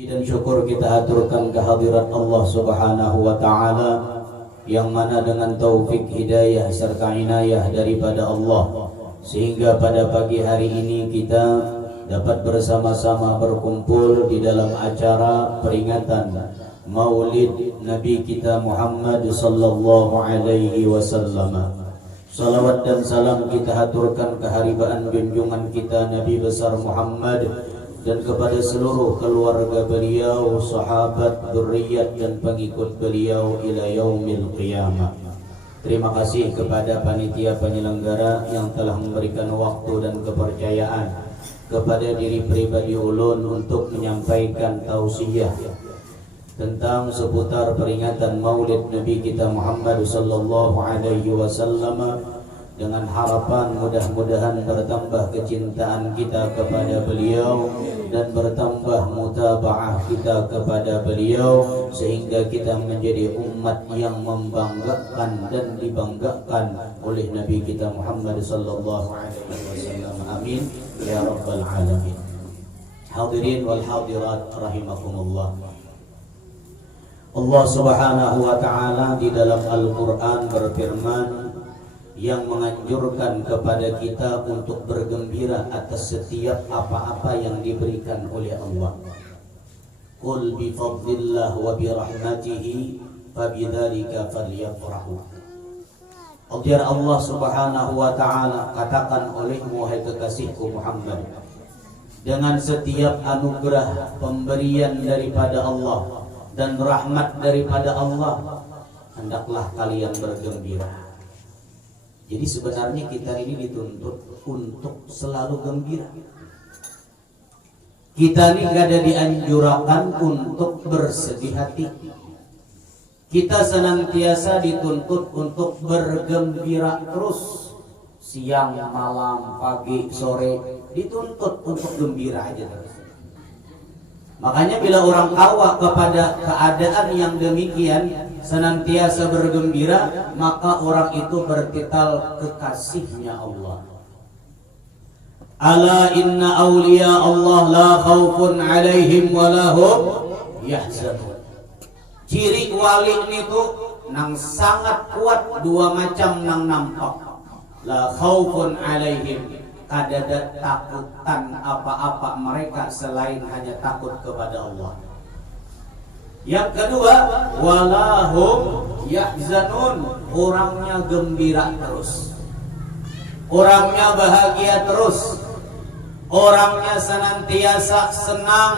Dan syukur kita aturkan kehadirat Allah Subhanahu wa Ta'ala, yang mana dengan taufik hidayah serta inayah daripada Allah, sehingga pada pagi hari ini kita dapat bersama-sama berkumpul di dalam acara peringatan Maulid Nabi kita Muhammad sallallahu alaihi wasallam. Salawat dan salam kita haturkan keharibaan junjungan kita Nabi besar Muhammad dan kepada seluruh keluarga beliau, sahabat, dzurriyyat dan pengikut beliau ila yaumil qiyamah. Terima kasih kepada panitia penyelenggara yang telah memberikan waktu dan kepercayaan kepada diri pribadi ulun untuk menyampaikan tausiah tentang seputar peringatan Maulid Nabi kita Muhammad sallallahu alaihi wasallam, dengan harapan mudah-mudahan bertambah kecintaan kita kepada beliau dan bertambah mutaba'ah kita kepada beliau, sehingga kita menjadi umat yang membanggakan dan dibanggakan oleh Nabi kita Muhammad sallallahu alaihi wasallam. Amin ya rabbal alamin. Hadirin wal hadirat rahimakumullah. Allah Subhanahu wa Ta'ala di dalam Al-Qur'an berfirman yang menganjurkan kepada kita untuk bergembira atas setiap apa-apa yang diberikan oleh Allah. Qul bi fadlillah wa bi rahmatihi fabidzalika falyafrahu. Allah Subhanahu wa Ta'ala katakan olehmu, wahai kekasihku Muhammad, dengan setiap anugerah pemberian daripada Allah dan rahmat daripada Allah, hendaklah kalian bergembira. Jadi sebenarnya kita ini dituntut untuk selalu gembira. Kita ini gak ada dianjurkan untuk bersedih hati. Kita senantiasa dituntut untuk bergembira terus. Siang, malam, pagi, sore, dituntut untuk gembira aja terus. Makanya bila orang tawa kepada keadaan yang demikian, senantiasa bergembira, maka orang itu bertital kekasihnya Allah. Ala inna awliya Allah la khawfun alaihim wa lahum yahzanun. Ciri wali itu nang sangat kuat dua macam nang nampak. La khawfun alaihim, kadada takutan apa-apa mereka selain hanya takut kepada Allah. Yang kedua, walahum yahzanun, orangnya gembira terus, orangnya bahagia terus, orangnya senantiasa senang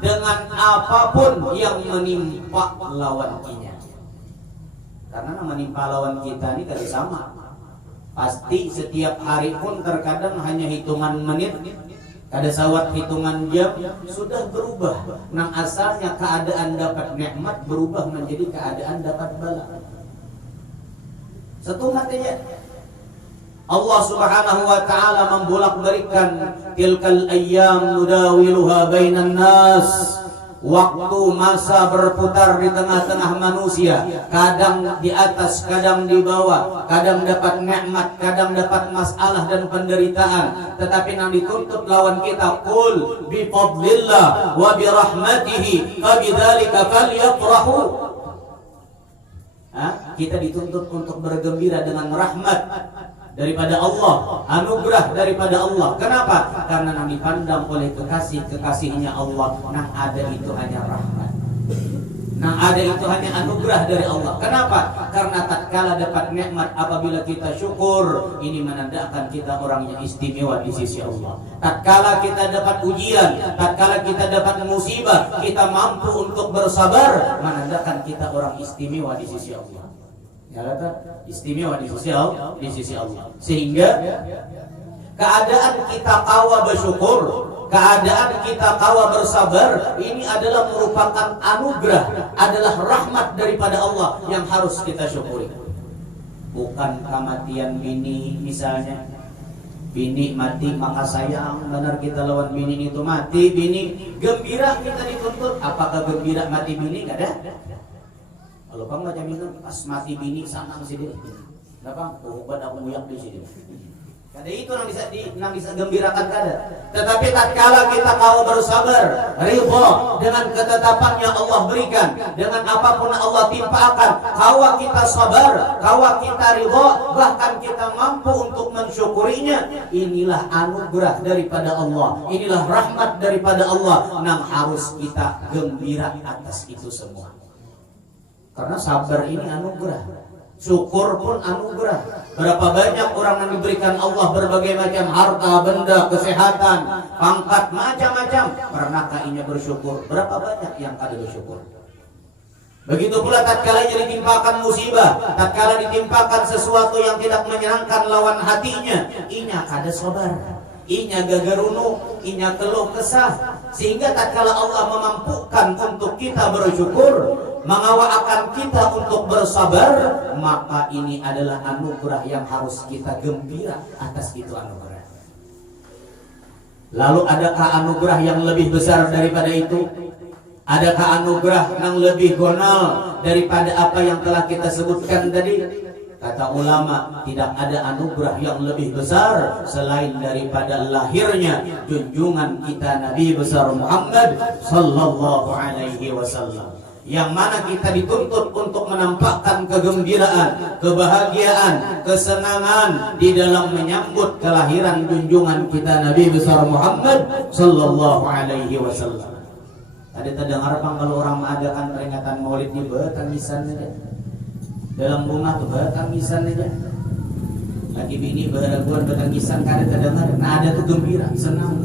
dengan apapun yang menimpa lawannya. Karena menimpa lawan kita ini kan sama. Pasti setiap hari pun terkadang hanya hitungan menit, kada sawat hitungan jam sudah berubah. Nang asalnya keadaan dapat nikmat berubah menjadi keadaan dapat bala. Satu matinya Allah Subhanahu wa Ta'ala membolak-balikan tilkal ayyam nudawiluha bainan nas. Waktu masa berputar di tengah-tengah manusia, kadang di atas, kadang di bawah, kadang dapat nikmat, kadang dapat masalah dan penderitaan. Tetapi yang dituntut lawan kita, qul bi fadlillah wa bi rahmatihi fabidzalika falyafrahu. Kita dituntut untuk bergembira dengan rahmat daripada Allah, anugerah daripada Allah. Kenapa? Karena yang dipandang oleh kekasihnya Allah, yang ada itu hanya rahmat, yang ada itu hanya anugerah dari Allah. Kenapa? Karena tatkala dapat nikmat, apabila kita syukur, ini menandakan kita orang yang istimewa di sisi Allah. Tatkala kita dapat ujian, tatkala kita dapat musibah, kita mampu untuk bersabar, menandakan kita orang istimewa di sisi Allah. Ya, istimewa di sisi Allah. Sehingga keadaan kita kawa bersyukur, keadaan kita kawa bersabar, ini adalah merupakan anugerah, adalah rahmat daripada Allah yang harus kita syukuri. Bukan kematian bini misalnya. Bini mati maka sayang, benar kita lawan bini itu mati, bini gembira kita dituntut. Apakah gembira mati bini? Kada. Kalau bang macam itu pas mati bini senang sih dia. Kenapa? Ubat aku muyak di sini. Kada itu yang bisa gembirakan kada. Tetapi tatkala kita kau bersabar, ridha dengan ketetapan yang Allah berikan, dengan apapun Allah timpakan, kawa kita sabar, kawa kita ridha, bahkan kita mampu untuk mensyukurinya, inilah anugerah daripada Allah, inilah rahmat daripada Allah, yang harus kita gembira atas itu semua. Karena sabar ini anugerah. Syukur pun anugerah. Berapa banyak orang yang diberikan Allah berbagai macam harta, benda, kesehatan, pangkat, macam-macam. Pernahkah ia bersyukur? Berapa banyak yang kada bersyukur? Begitu pula tatkala ditimpakan musibah, tatkala ditimpakan sesuatu yang tidak menyenangkan lawan hatinya, inya kada sabar, inya gagarunu, inya keluh kesah. Sehingga tatkala Allah memampukan untuk kita bersyukur, mengawakan kita untuk bersabar, maka ini adalah anugerah yang harus kita gembira atas itu anugerah. Lalu adakah anugerah yang lebih besar daripada itu? Adakah anugerah yang lebih gonal daripada apa yang telah kita sebutkan tadi? Kata ulama, tidak ada anugerah yang lebih besar selain daripada lahirnya junjungan kita Nabi besar Muhammad sallallahu alaihi wasallam. Yang mana kita dituntut untuk menampakkan kegembiraan, kebahagiaan, kesenangan di dalam menyambut kelahiran junjungan kita Nabi besar Muhammad sallallahu alaihi wasallam. Ada terdengar bang kalau orang mengadakan peringatan Maulid ini bertangisan saja. Dalam rumah tuh bertangisan saja. Lagi bini beraguan bertangisan kada terdengar. Nah ada tuh gembira, senang.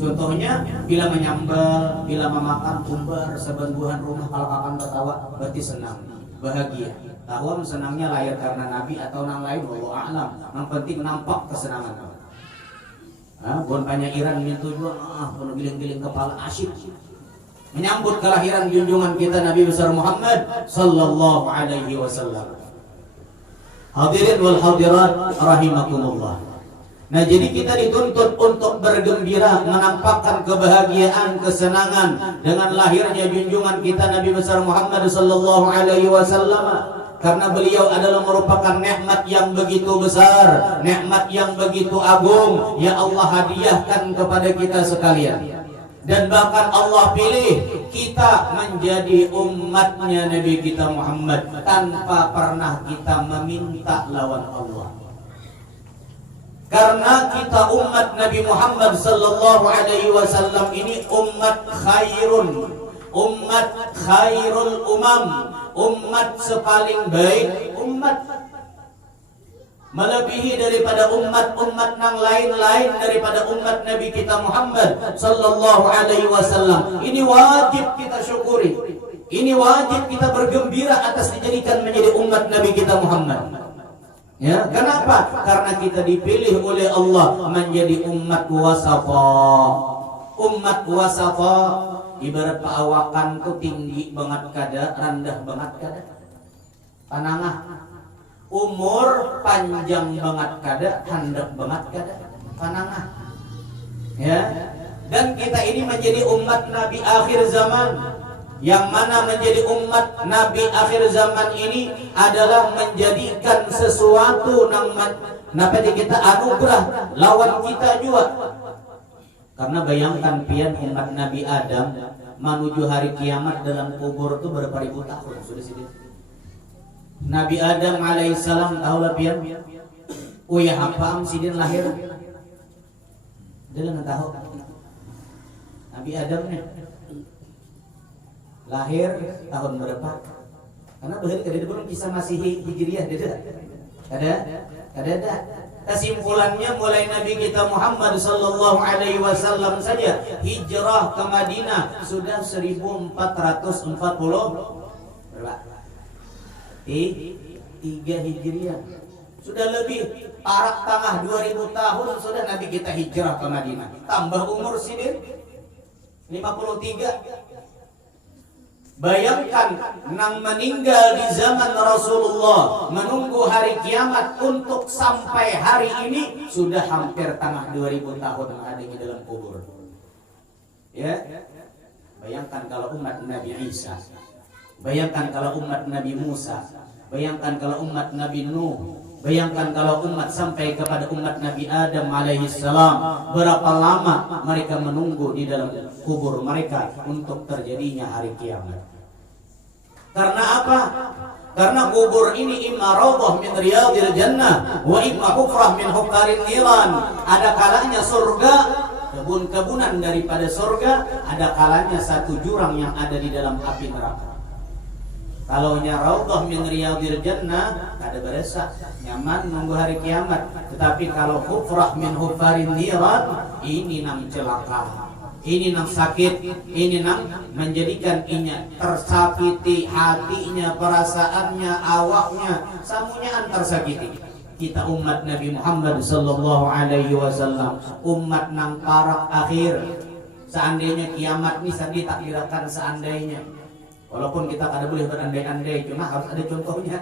Contohnya bila menyambal, bila memakan umbar sebenbuhan rumah, kalau akan tertawa berarti senang, bahagia. Tahu senangnya lahir karena Nabi atau orang lain, wallahu a'lam. Yang penting nampak kesenangan. Bukan banyak Iran ini tujuan, penuh giling-giling kepala asyik. Menyambut kelahiran junjungan kita Nabi besar Muhammad sallallahu alaihi wasallam. Hadirin wal hadirat rahimakumullah. Nah, jadi kita dituntut untuk bergembira, menampakkan kebahagiaan, kesenangan dengan lahirnya junjungan kita Nabi besar Muhammad sallallahu alaihi wasallam. Karena beliau adalah merupakan nikmat yang begitu besar, nikmat yang begitu agung yang Allah hadiahkan kepada kita sekalian. Dan bahkan Allah pilih kita menjadi umatnya Nabi kita Muhammad tanpa pernah kita meminta lawan Allah. Karena kita umat Nabi Muhammad sallallahu alaihi wasallam ini umat khairun, umat khairul umam, umat sepaling baik umat, melebihi daripada umat-umat yang lain-lain daripada umat Nabi kita Muhammad sallallahu alaihi wasallam. Ini wajib kita syukuri. Ini wajib kita bergembira atas dijadikan menjadi umat Nabi kita Muhammad. Ya, kenapa? Karena kita dipilih oleh Allah menjadi umat wasafa. Umat wasafa ibarat paawakan tuh tinggi banget kada, rendah banget kada. Panangah. Umur panjang banget kada, handap banget kada, panangah. Ya. Dan kita ini menjadi umat Nabi akhir zaman. Yang mana menjadi umat Nabi akhir zaman ini adalah menjadikan sesuatu napa kita anugerah lawan kita juga. Karena bayangkan pian umat Nabi Adam menuju hari kiamat dalam kubur itu berapa ribu tahun sudah sini. Nabi Adam alaihissalam tahu lah pian. Uyah apa sidin lahir? Dia nggak tahu. Nabi Adam nih lahir tahun berapa? Karena bahari kada belum kisah Masihi Hijriah ada. Kesimpulannya mulai Nabi kita Muhammad sallallahu alaihi wasallam saja hijrah ke Madinah sudah 1440 berapa? 3 Hijriah. Sudah lebih parak tengah 2000 tahun sudah Nabi kita hijrah ke Madinah. Tambah umur sidin 53. Bayangkan nang meninggal di zaman Rasulullah menunggu hari kiamat untuk sampai hari ini sudah hampir tengah 2000 tahun ada di dalam kubur. Ya. Bayangkan kalau umat Nabi Isa, bayangkan kalau umat Nabi Musa, bayangkan kalau umat Nabi Nuh, Bayangkan kalau umat sampai kepada umat Nabi Adam alaihissalam, berapa lama mereka menunggu di dalam kubur mereka untuk terjadinya hari kiamat. Karena apa? Karena kubur ini imma raudhah min riyadil jannah wa imma hufrah min hufarin niran. Ada kalanya surga, kebun-kebunan daripada surga, ada kalanya satu jurang yang ada di dalam api neraka. Kalau nya raudhah min riyadil jannah, kada berasa nyaman nunggu hari kiamat. Tetapi kalau hufrah min hufarin niran, ini nang celaka, ini nang sakit, ini nang menjadikan inya tersakiti hatinya, perasaannya, awaknya, samunya tersakiti. Kita umat Nabi Muhammad sallallahu alaihi wasallam, umat nang parak akhir. Seandainya kiamat ini ditakdirkan seandainya. Walaupun kita kada boleh berandai-andai, cuma harus ada contohnya.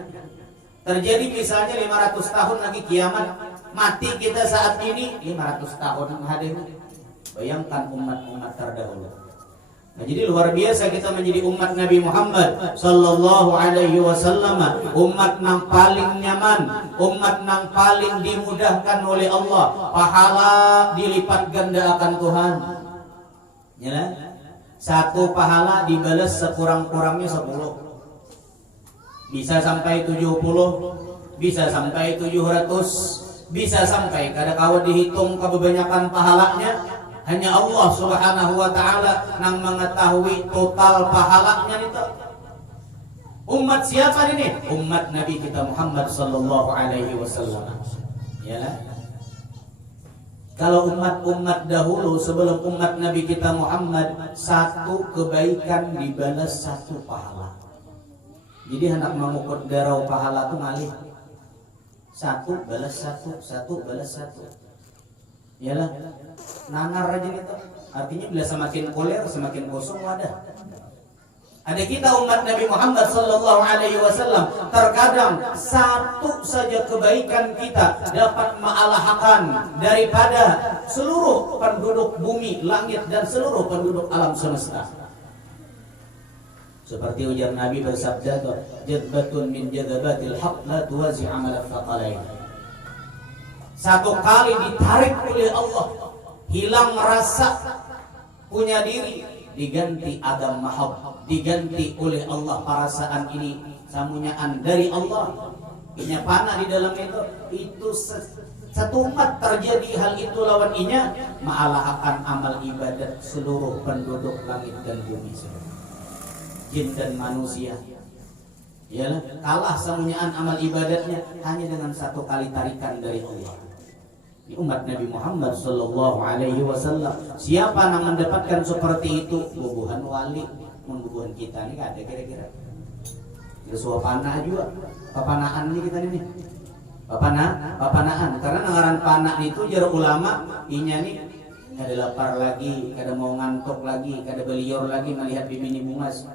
Terjadi misalnya 500 tahun lagi kiamat, mati kita saat ini 500 tahun hadir. Bayangkan umat-umat terdahulu. Nah, jadi luar biasa kita menjadi umat Nabi Muhammad sallallahu alaihi wasallam, umat nang paling nyaman, umat nang paling dimudahkan oleh Allah, pahala dilipat ganda akan Tuhan. Ya, satu pahala dibalas sekurang-kurangnya 10. Bisa sampai 70, bisa sampai 700, bisa sampai kada kawa dihitung kebanyakan pahalanya. Hanya Allah Subhanahu wa taala yang mengetahui total pahalanya itu. Umat siapa ini? Umat Nabi kita Muhammad sallallahu alaihi wasallam. Ya. Kalau umat-umat dahulu sebelum umat Nabi kita Muhammad, satu kebaikan dibalas satu pahala. Jadi hendak mengukur darau pahala itu ngalih. Satu balas satu, satu balas satu. Yalah, nanar aja gitu. Artinya bila semakin koler, semakin kosong wadah. Ada kita umat Nabi Muhammad sallallahu alaihi wasallam, terkadang satu saja kebaikan kita dapat mengalahkan daripada seluruh penduduk bumi, langit dan seluruh penduduk alam semesta. Seperti ujar Nabi bersabda, jadbatun min jadabatil haq la tuwazi amal al-thaqalain. Satu kali ditarik oleh Allah, hilang rasa punya diri, diganti Adam mahab, diganti oleh Allah perasaan ini samunyaan dari Allah. Inya panah di dalam itu satu umat terjadi hal itu lawan inya mengalahkan amal ibadat seluruh penduduk langit dan bumi, jin dan manusia. Yalah, kalah samunyaan amal ibadatnya hanya dengan satu kali tarikan dari Allah. Umat Nabi Muhammad sallallahu alaihi wasallam, siapa yang mendapatkan seperti itu? Bubuhan wali, bubuhan kita ini ada kira-kira. Sesuatu panah juga, papanaan ini kita ini. Papanaan. Karena ngaran panah itu jar ulama inya nih kada lapar lagi, kada mau ngantuk lagi, kada belior lagi melihat bimini bungas.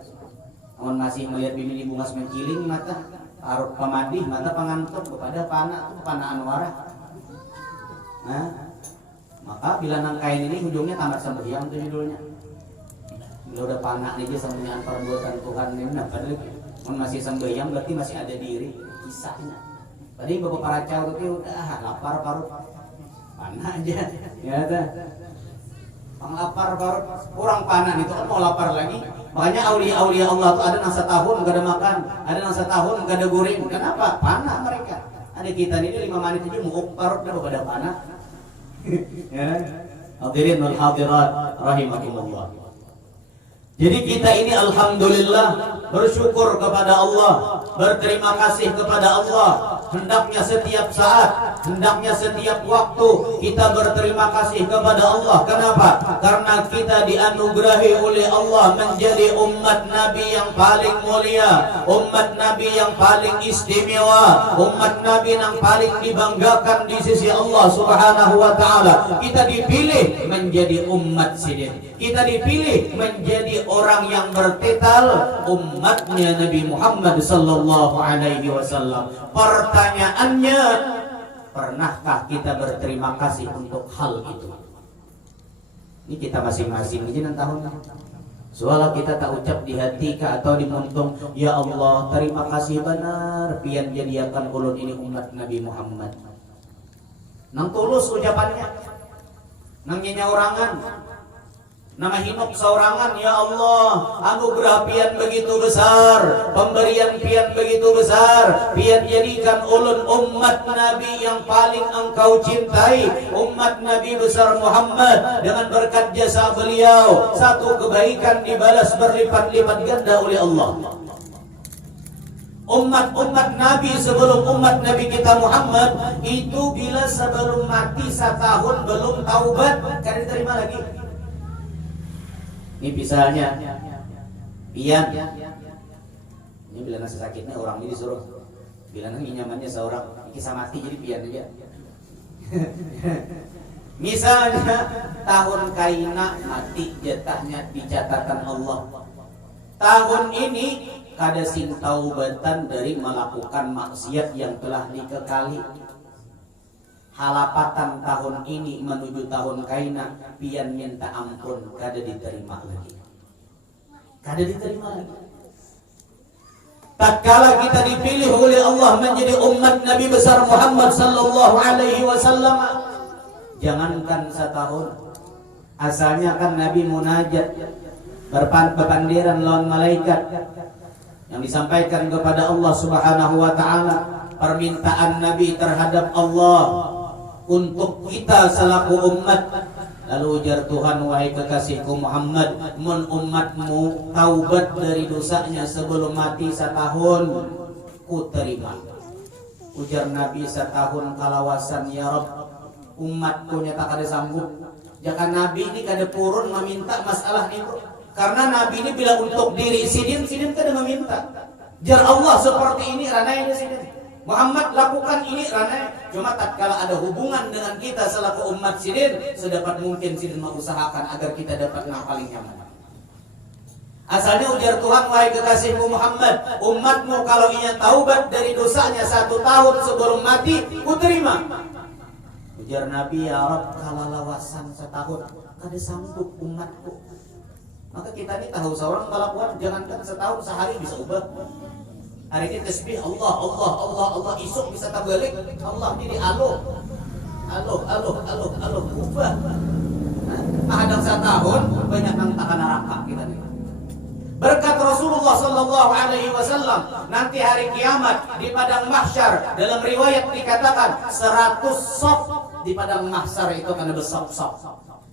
Amun masih melihat bimini bungas menkiling mata, arut pamadih mata pangantuk kepada panah itu panaan warah. Nah, maka bila nang kain ini ujungnya tamat sembahyang itu judulnya. Bila udah panak aja sembahyang perbuatan Tuhan ini, nah padahal masih sembahyang berarti masih ada diri kisahnya. Tadi bapak paracau itu udah lapar parut panak aja, ya dah. Lapar parut kurang panak itu kan mau lapar lagi. Makanya aulia-aulia Allah itu ada yang setahun gak ada makan, ada yang setahun gak ada goreng. Kenapa? Panak mereka. Ada kita ini 5 menit aja mau parut dah pada panak. Ya, hadirin wal hadirat rahimakumullah. Jadi kita ini alhamdulillah bersyukur kepada Allah, berterima kasih kepada Allah. Hendaknya setiap saat, hendaknya setiap waktu kita berterima kasih kepada Allah. Kenapa? Karena kita dianugerahi oleh Allah menjadi umat Nabi yang paling mulia, umat Nabi yang paling istimewa, umat Nabi yang paling dibanggakan di sisi Allah Subhanahu wa taala. Kita dipilih menjadi umat sidin. Kita dipilih menjadi orang yang bertital, umatnya Nabi Muhammad sallallahu alaihi wasallam. Pertanyaannya, pernahkah kita berterima kasih untuk hal itu? Ini kita masing-masing aja nang tahun Soalnya kita tak ucap di hati atau di muntung, ya Allah terima kasih benar pian jadiakan ulun ini umat Nabi Muhammad. Nang tulus ucapannya, nang nyaurangan, nama hinuk saurangan, ya Allah anugerah pian begitu besar, pemberian pian begitu besar, pian jadikan ulun umat Nabi yang paling engkau cintai, umat Nabi besar Muhammad. Dengan berkat jasa beliau satu kebaikan dibalas berlipat-lipat ganda oleh Allah. Umat-umat Nabi sebelum umat Nabi kita Muhammad itu bila sebelum mati setahun belum taubat kan diterima lagi. Ini misalnya pian, ini bila nasi sakitnya orang ini disuruh, bila nasi nyamannya seorang, kisah mati jadi pian aja. Misalnya tahun kaina mati jatahnya di catatan Allah. Tahun ini kada sing taubatan dari melakukan maksiat yang telah dikekali. Halapatan tahun ini menuju tahun kaina pian minta ampun kada diterima lagi. Kada diterima lagi. Tatkala kita dipilih oleh Allah menjadi umat Nabi besar Muhammad sallallahu alaihi wasallam, jangankan setahun, asalnya kan Nabi munajat berpandiran lawan malaikat yang disampaikan kepada Allah Subhanahu wa taala, permintaan Nabi terhadap Allah untuk kita selaku umat. Lalu ujar Tuhan, wahai kekasihku Muhammad, mun umatmu taubat dari dosanya sebelum mati setahun, ku terima. Ujar Nabi, setahun kalawasan ya Rabb, umatku nyata kada sanggup. Jangan Nabi ini kada purun meminta masalah itu, karena Nabi ini bila untuk diri sidin kada meminta. Jar Allah seperti ini ranai sidin, Muhammad lakukan ini ranai. Cuma tatkala ada hubungan dengan kita selaku umat sidin, sedapat mungkin sidin mengusahakan agar kita dapat yang paling nyaman. Asalnya ujar Tuhan, wahai kekasihmu Muhammad, umatmu kalau ingin taubat dari dosanya 1 tahun sebelum mati, ku terima. Ujar Nabi, ya Rabb, kalau lawasan setahun kada sanggup umatku. Maka kita ini tahu seorang kelakuan, jangankan setahun, sehari bisa ubah. Hari ini tasbih Allah, Allah, Allah, Allah, isuk bisa terbalik Allah jadi aloh, ubah. Nah, ada setahun banyak yang tak neraka kita nih. Berkat Rasulullah sallallahu alaihi wasallam, nanti hari kiamat di padang mahsyar dalam riwayat dikatakan 100 sop di padang mahsyar itu akan bersop-sop.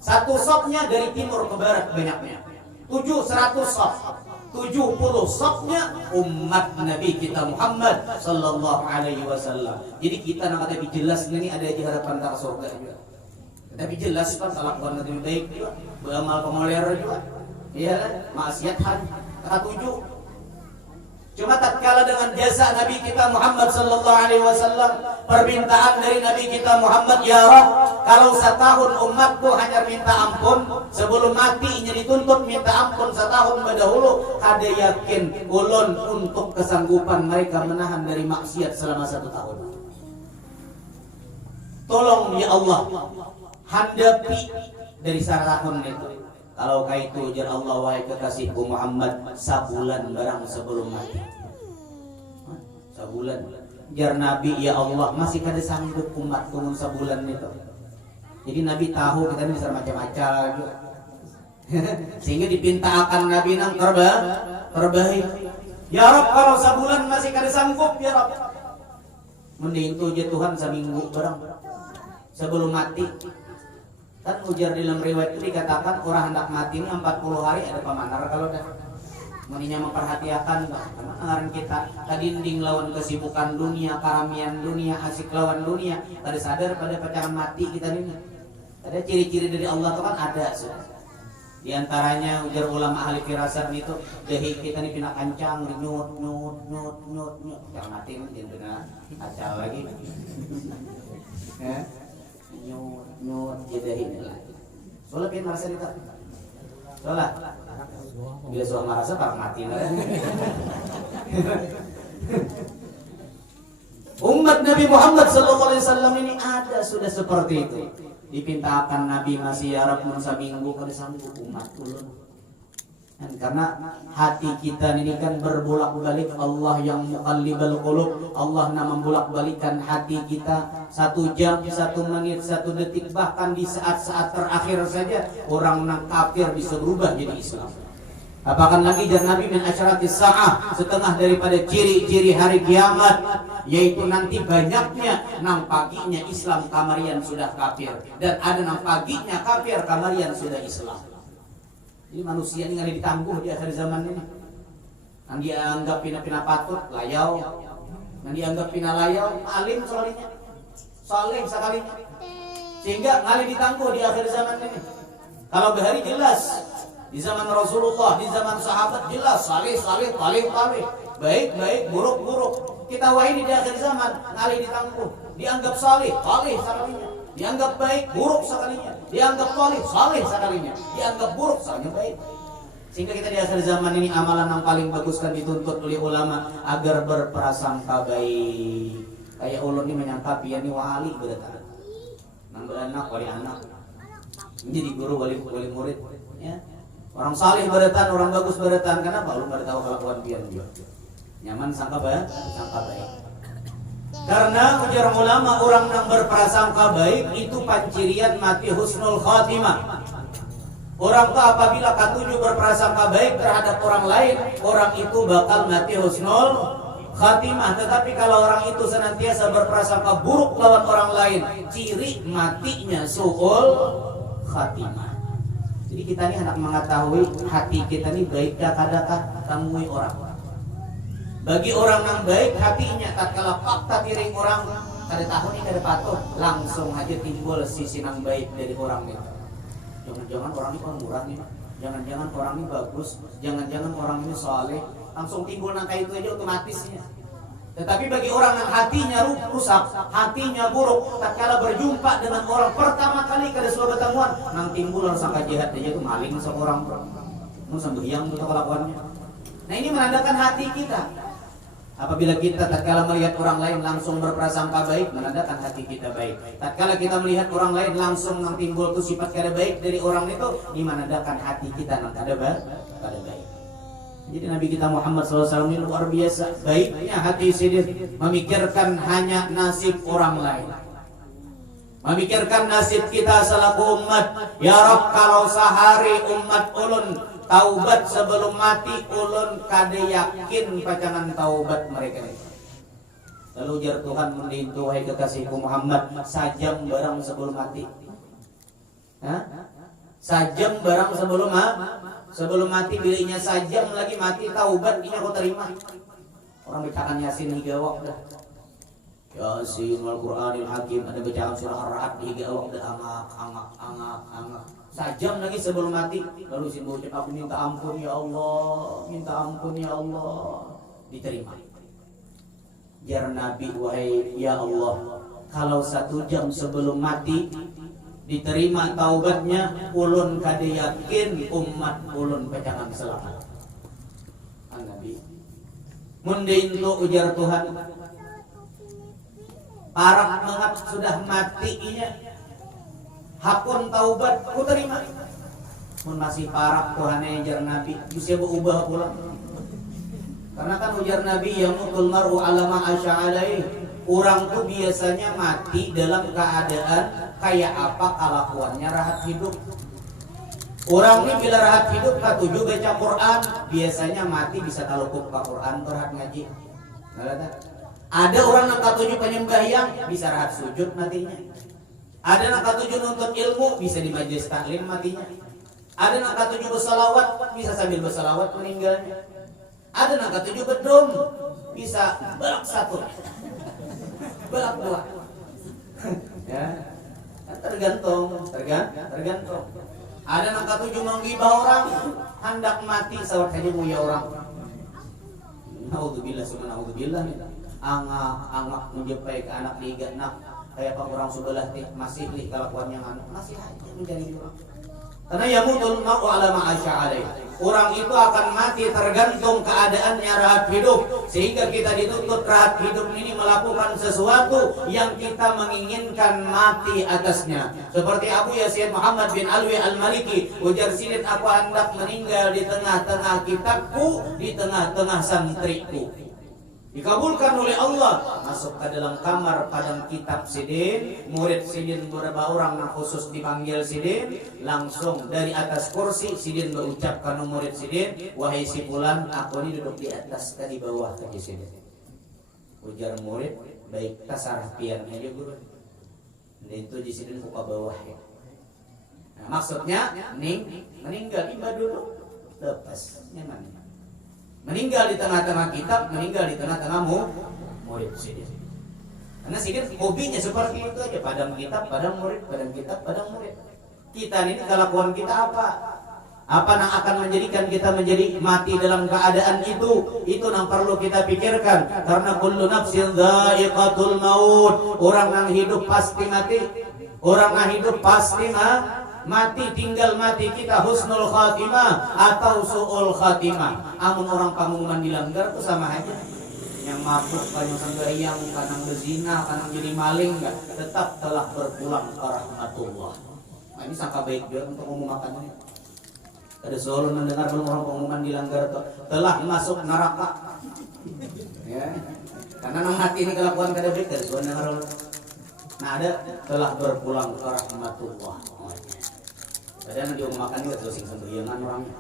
Satu sopnya dari timur ke barat banyaknya. 100 sop. 70 sopnya umat Nabi kita Muhammad sallallahu alaihi wasallam. Jadi kita nak kata jelas ini ada aja harapan tak surga juga. Tapi jelas kan kelakuan lebih baik juga, beramal pemoler juga. Iya kan? Maksiat kata 7. Cuma tatkala dengan jasa Nabi kita Muhammad sallallahu alaihi wasallam, permintaan dari Nabi kita Muhammad, ya Rabb, kalau setahun umatku hanya minta ampun sebelum mati nya dituntut minta ampun setahun berdahulu, ada yakin ulun untuk kesanggupan mereka menahan dari maksiat selama 1 tahun. Tolong ya Allah, handapi dari setahun itu. Kalau kaitu ujar Allah, wahai kekasihku Muhammad, sabulan barang sebelum mati. Sabulan. Jar Nabi, ya Allah, masih kada sanggup umatku sabulan itu. Jadi Nabi tahu kita ini bisa macam-macam juga. Sehingga dipintakan Nabi nang terbaik. Ya Rabb, kalau sabulan masih kada sanggup, ya Rabb, mending itu aja Tuhan seminggu barang sebelum mati. Kan ujar dalam riwayat itu dikatakan orang hendak mati ini 40 hari ada pemanar kalau dah meninya memperhatikan karena kita kadinding lawan kesibukan dunia, karamian dunia, asik lawan dunia, kada sadar pada pecahan mati kita ini. Ada ciri-ciri dari Allah itu kan ada. Di antaranya ujar ulama ahli firasat itu, dehi kita ini pindah kancang, nyut. Yang mati ini jangan kacau lagi. Nyut jadi inilah. Soalnya pengen merasa itu. Soalnya bila soal merasa tak mati lah. Umat Nabi Muhammad sallallahu alaihi wasallam ini ada sudah seperti itu. Dipintakan Nabi masih ya Rabb mun saminggu kada sanggup umat ulun. Karena hati kita ini kan berbolak-balik. Allah yang muqallibal qulub, Allah yang membolak-balikan hati kita. 1 jam, 1 menit, 1 detik, bahkan di saat-saat terakhir saja orang yang kafir bisa berubah jadi Islam. Apakah lagi jar Nabi min asyaratis sa'ah, setengah daripada ciri-ciri hari kiamat, yaitu nanti banyaknya nang paginya Islam kamarian sudah kafir, dan ada nang paginya kafir kamarian sudah Islam. Jadi manusia ini nggak ditangguh di akhir zaman ini. Yang dianggap pina-pina patut, layau. Yang dianggap pina layau, alim soalnya. Saleh sekalinya. Sehingga nggak ditangguh di akhir zaman ini. Kalau bahari jelas. Di zaman Rasulullah, di zaman sahabat jelas. Saleh, talib. Baik, buruk. Kita wahai di akhir zaman, nggak ditangguh. Dianggap saleh, sekalinya. Dianggap baik, buruk sekalinya. Dianggap saleh sekalinya. Dianggap buruk sekalinya baik. Sehingga kita di akhir zaman ini amalan yang paling bagus kan dituntut oleh ulama agar berprasangka baik. Kayak ulun ini menyangka pian ini wali berarti. Nang beranak wali anak. Jadi guru wali murid ya. Orang saleh beratan, orang bagus beratan. Kenapa? Lu pada tahu kelakuan pian dia. Nyaman sangka baik. Karena ujar ulama orang yang berprasangka baik itu pancirian mati husnul khatimah. Orang itu apabila katuju berprasangka baik terhadap orang lain, orang itu bakal mati husnul khatimah. Tetapi kalau orang itu senantiasa berprasangka buruk lawan orang lain, ciri matinya su'ul khatimah. Jadi kita ini hendak mengetahui hati kita ini baikkah kadakah temui orang. Bagi orang yang baik hatinya tatkala fakta tiring orang kada tahu ini kada patuh, langsung aja timbul sisi yang baik dari orang itu. Jangan-jangan orang ini murah nih, jangan-jangan orang ini bagus, jangan-jangan orang ini saleh, langsung timbul nang kayak itu aja otomatisnya. Tetapi bagi orang yang hatinya rusak, hatinya buruk, tatkala berjumpa dengan orang pertama kali kada sudah ketemuan, nang timbul sangka jahat aja tuh maling seorang, mau sembahyang tuh kelakuannya. Nah ini menandakan hati kita. Apabila kita tatkala melihat orang lain langsung berprasangka baik, menandakan hati kita baik. Tatkala kita melihat orang lain langsung nang timbul tuh sifat kada baik dari orang itu, ini menandakan hati kita nang kada baik. Jadi Nabi kita Muhammad SAW ini luar biasa baiknya hati sidir, memikirkan hanya nasib orang lain, memikirkan nasib kita selaku umat. Ya Rabb, kalau sehari umat ulun taubat sebelum mati, ulun kada yakin pacangan taubat mereka. Lalu jar Tuhan mendintu wahai kekasihku Muhammad, sajam barang sebelum mati. Sajam barang sebelum mati, bilinya sajam lagi mati taubat ini aku terima. Orang bacakan Yasin higawak dah. Yasin wal Qur'anil Hakim, ada bacaan surah Ar-Ra'd higawak dah, angak. Sajam lagi sebelum mati, lalu si bocah aku minta ampun ya Allah, diterima. Jar Nabi, wahai ya Allah, kalau 1 jam sebelum mati diterima taubatnya, ulun kada yakin umat ulun pecangan selamat. Nabi mundein tu ujar Tuhan, parak mengat sudah mati inya, hakun taubat ku terima. Mun masih parak Tuhan ujar Nabi bisa berubah pulang. Karena kan ujar Nabi yamutul mar'u ala ma asya'alai, orang tuh biasanya mati dalam keadaan kayak apa kelakuannya rahat hidup. Orang ini bila rahat hidup katuju baca Quran, biasanya mati bisa talukuk ke Quran rahat ngaji. Ada orang yang katuju penyembahyang bisa rahat sujud matinya. Ada yang katuju nuntut ilmu bisa di majelis taklim matinya. Ada yang katuju bersalawat bisa sambil bersalawat meninggalnya. Ada yang katuju bedom bisa belak satu, belak dua. Ya, tergantung. Ada yang katuju menggibah orang, hendak mati sawat saja muya orang. Naudzubillah summa naudzubillah. Angak menjepai ke anak liga nak kayak pak orang sebelah teh masih li kelakuan yang anak masih aja menjadi orang. Karena yamutul mar'u ala ma'asya alaih. Orang itu akan mati tergantung keadaannya rahat hidup. Sehingga kita dituntut rahat hidup ini melakukan sesuatu yang kita menginginkan mati atasnya. Seperti Abu Yasin Muhammad bin Alwi Al-Maliki, ujar Sidin, aku hendak meninggal di tengah-tengah kitabku, di tengah-tengah santriku. Dikabulkan oleh Allah, masuk ke dalam kamar padang kitab Sidin, murid Sidin beberapa orang yang khusus dipanggil Sidin, langsung dari atas kursi Sidin berucapkan murid Sidin, wahai si fulan, aku ini duduk di atas ke di bawah ke Sidin. Ujar murid, baik tasarah pian aja guru. Dan itu di Sidin buka bawah ya. Nah, maksudnya meninggal ibadah dulu, lepas nyaman. Meninggal di tengah-tengah kitab, meninggal di tengah-tengah murid Sidin. Karena Sidin hobinya seperti itu aja, padang kitab, padang murid, padang kitab, padang murid. Kita ini kelakuan kita apa? Apa yang akan menjadikan kita menjadi mati dalam keadaan itu? Itu yang perlu kita pikirkan. Karena kullu nafsin dha'iqatul maut. Orang yang hidup pasti mati. Orang yang hidup pasti mati, tinggal mati kita husnul khatimah atau su'ul khatimah. Amun orang pengumuman dilanggar itu sama aja. Yang mabuk, yang sembahyang, yang berzina, yang jadi maling, tetap telah berpulang ke rahmatullah. Nah, ini sangka baik juga untuk mengumumkannya. Ada seorang mendengar orang pengumuman dilanggar telah masuk neraka. Ya. Karena nang hati ini kelakuan kada baik dari seorang dengar. Nah, ada telah berpulang ke rahmatullah. Padahal diumumkan juga terus sembayangan orangnya.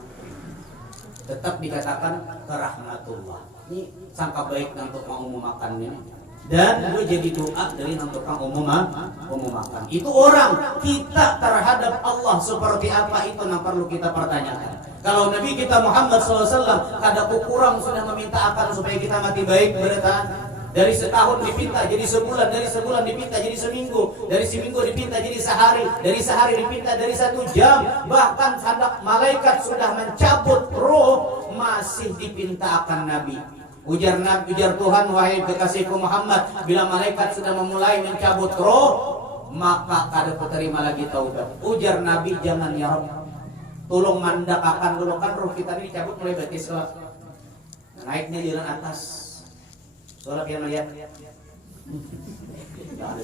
Tetap dikatakan ke rahmatullah. Ini sangka baik untuk mengumumkannya. Dan gue jadi doa dari untuk mengumumkan. Itu orang kita terhadap Allah seperti apa itu yang perlu kita pertanyakan. Kalau Nabi kita Muhammad SAW kada kurang sudah meminta akan supaya kita mati baik bertahan. Dari setahun dipinta jadi sebulan, dari sebulan dipinta jadi seminggu, dari seminggu dipinta jadi sehari, dari sehari dipinta dari 1 jam, bahkan hendak malaikat sudah mencabut roh masih dipinta akan Nabi. Ujar Tuhan, wahai kekasihku Muhammad, bila malaikat sudah memulai mencabut roh, maka kada kuterima lagi taubat. Ujar Nabi, jangan ya Rabb, tolong mandakakan dulu, kan roh kita ini dicabut mulai batis sholat. Naiknya jalan atas. Sholat yang melihat, jangan ada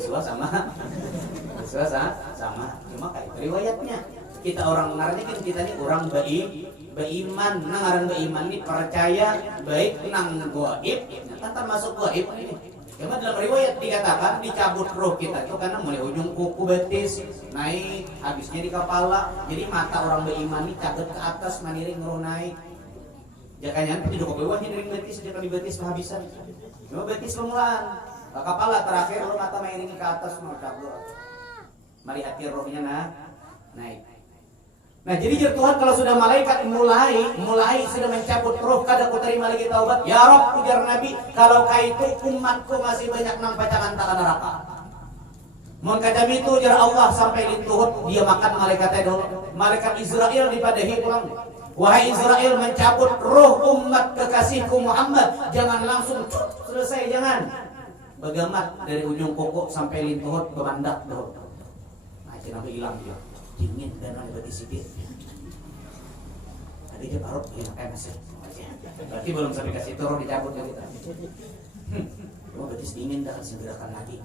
sama, cuma kayak riwayatnya. Kita orang ngaranya kan kita ini orang beriman, ngaran beriman ini percaya baik nang gaib, kan termasuk gaib ini. Cuma dalam riwayat dikatakan dicabut roh kita itu karena mulai ujung kuku betis naik, habisnya di kepala, jadi mata orang beriman ini caget ke atas maniring roh naik. Jakanya nanti duduk ke bawahnya dari betis, jangan di betis kehabisan. Cuma betis pemulaan, kepala terakhir lo mata mainin ke atas mau cabut, melihat rohnya naik. Nah jadi Tuhan kalau sudah malaikat mulai sudah mencabut roh kada ku terima lagi taubat. Ya Rob, ujar Nabi, kalau kaitu umatku masih banyak nang pacangan tak neraka. Mun kadang itu ujar Allah sampai dituhut dia makan malaikatnya dulu. Malaikat Israel dipadahi pulang. Wahai Israel, mencabut roh umat kekasihku Muhammad, jangan langsung selesai, jangan. Begamat dari ujung pokok sampai lintuhut bemandak doh. Nah, jangan hilang dia. Dingin dan ada bagi sipit. Tadi dia taruh yang kayak masih. Berarti belum sampai kasih itu roh dicabut lagi. Oh, berarti dingin dah segerakan lagi.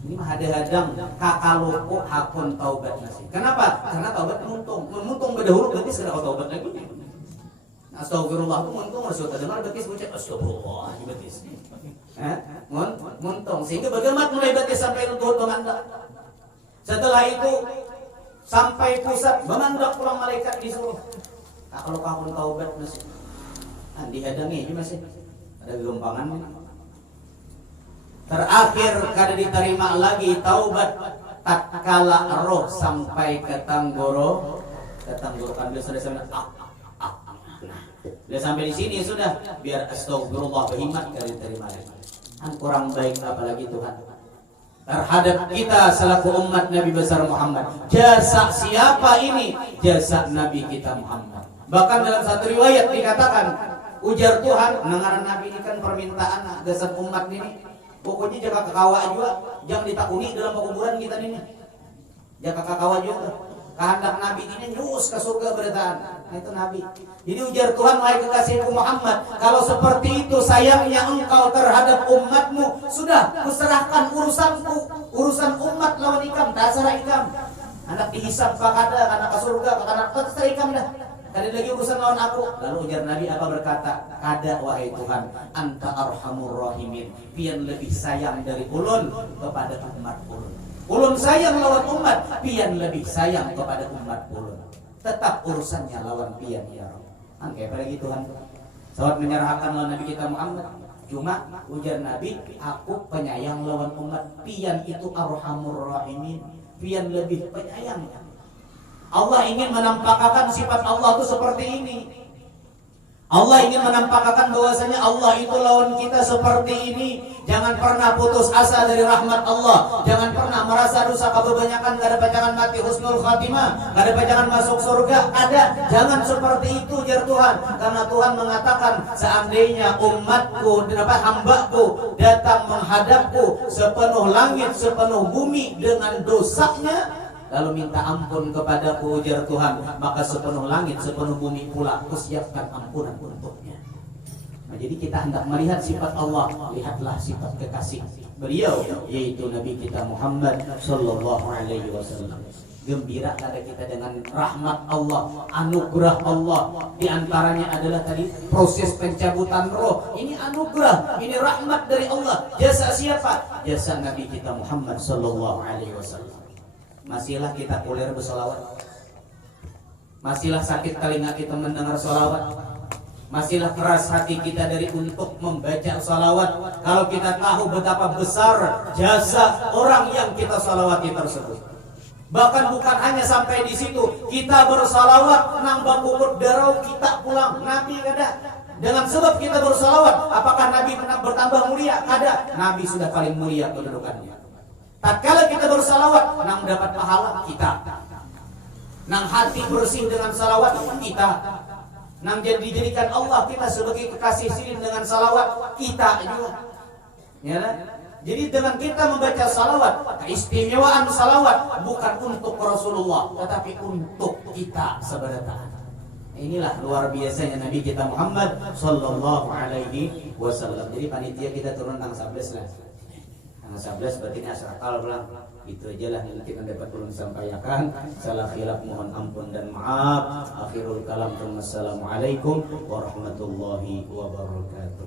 Ini mah hadang kakaloko hakun taubat nasi. Kenapa? Karena taubat muntung berdahulu berarti sudah taubat lagi. Astagfirullah itu muntung Rasul dengar berarti ucap astagfirullah berarti. Muntung sehingga bagaimana mulai berarti sampai untuk memandak. Setelah itu sampai pusat memandak pulang malaikat disuruh. Kalau hakun taubat nasi. Dihadangi ini masih ada gempangan. Terakhir kada diterima lagi taubat tatkala roh sampai ke tenggorokan dia sudah sampai dia sampai di sini sudah biar astagfirullah berhimat kada diterima lagi. Kurang baik apalagi Tuhan terhadap kita selaku umat Nabi besar Muhammad. Jasa siapa ini? Jasa Nabi kita Muhammad. Bahkan dalam satu riwayat dikatakan, ujar Tuhan, nangaran Nabi ini kan permintaan dasar umat ini. Pokoknya jaga kakawa juga, jangan ditakuni dalam pekuburan kita ini. Jaga kakawa juga. kehendak Nabi ini nyus ke surga beritaan. Nah, itu Nabi. Jadi ujar Tuhan, wahai kekasihku Muhammad, kalau seperti itu sayangnya engkau terhadap umatmu, sudah kuserahkan urusanku, urusan umat lawan ikam, dasar ikam. Anak dihisab pak ada, anak ke surga, anak terserah ikam dah. Tadi lagi urusan lawan aku. Lalu ujar Nabi apa berkata, kada wahai Tuhan, anta arhamur rahimin, pian lebih sayang dari ulun kepada umat ulun. Ulun sayang lawan umat, pian lebih sayang kepada umat ulun. Tetap urusannya lawan pian ya Rabb. Angke pada gitu Tuhan. Sahabat menyerahkan lawan Nabi kita Muhammad. Cuma ujar Nabi, aku penyayang lawan umat, pian itu arhamur rahimin, pian lebih penyayang. Allah ingin menampakkan sifat Allah itu seperti ini. Allah ingin menampakkan bahwasanya Allah itu lawan kita seperti ini. Jangan pernah putus asa dari rahmat Allah. Jangan pernah merasa dosa kebanyakan, gak ada pajangan mati husnul khatimah, gak ada pajangan masuk surga. Ada, jangan seperti itu jar Tuhan. Karena Tuhan mengatakan, seandainya umatku, hambaku datang menghadapku sepenuh langit, sepenuh bumi dengan dosanya, lalu minta ampun kepadaku ujar Tuhan, maka sepenuh langit, sepenuh bumi pula aku siapkan ampunan untuknya. Nah, jadi kita hendak melihat sifat Allah, lihatlah sifat kekasih beliau, yaitu Nabi kita Muhammad sallallahu alaihi wasallam. Gembira pada kita dengan rahmat Allah, anugerah Allah. Di antaranya adalah tadi proses pencabutan roh. Ini anugerah, ini rahmat dari Allah. Jasa siapa? Jasa Nabi kita Muhammad sallallahu alaihi wasallam. Masihlah kita kuliah bersolawat, masihlah sakit telinga kita mendengar solawat, masihlah keras hati kita dari untuk membaca solawat. Kalau kita tahu betapa besar jasa orang yang kita solawati tersebut. Bahkan bukan hanya sampai di situ, kita bersolawat nambah kubur darau kita pulang. Nabi kada. Dengan sebab kita bersolawat, apakah Nabi bertambah mulia? Kada. Nabi sudah paling mulia kedudukannya. Tatkala kita bersalawat, nang dapat pahala kita, nang hati bersih dengan salawat kita, nang dijadikan Allah kita sebagai kekasih sirin dengan salawat kita juga. Ya, jadi dengan kita membaca salawat, keistimewaan salawat bukan untuk Rasulullah, tetapi untuk kita sebenarnya. Inilah luar biasanya Nabi kita Muhammad sallallahu alaihi wasallam. Jadi panitia kita turun tanggal 11 lah. Tanggal 11 berarti ini asrakal pulang. Itu aja lah yang kita dapat belum sampaikan. Salah khilaf mohon ampun dan maaf. Akhirul kalam. Assalamualaikum warahmatullahi wabarakatuh.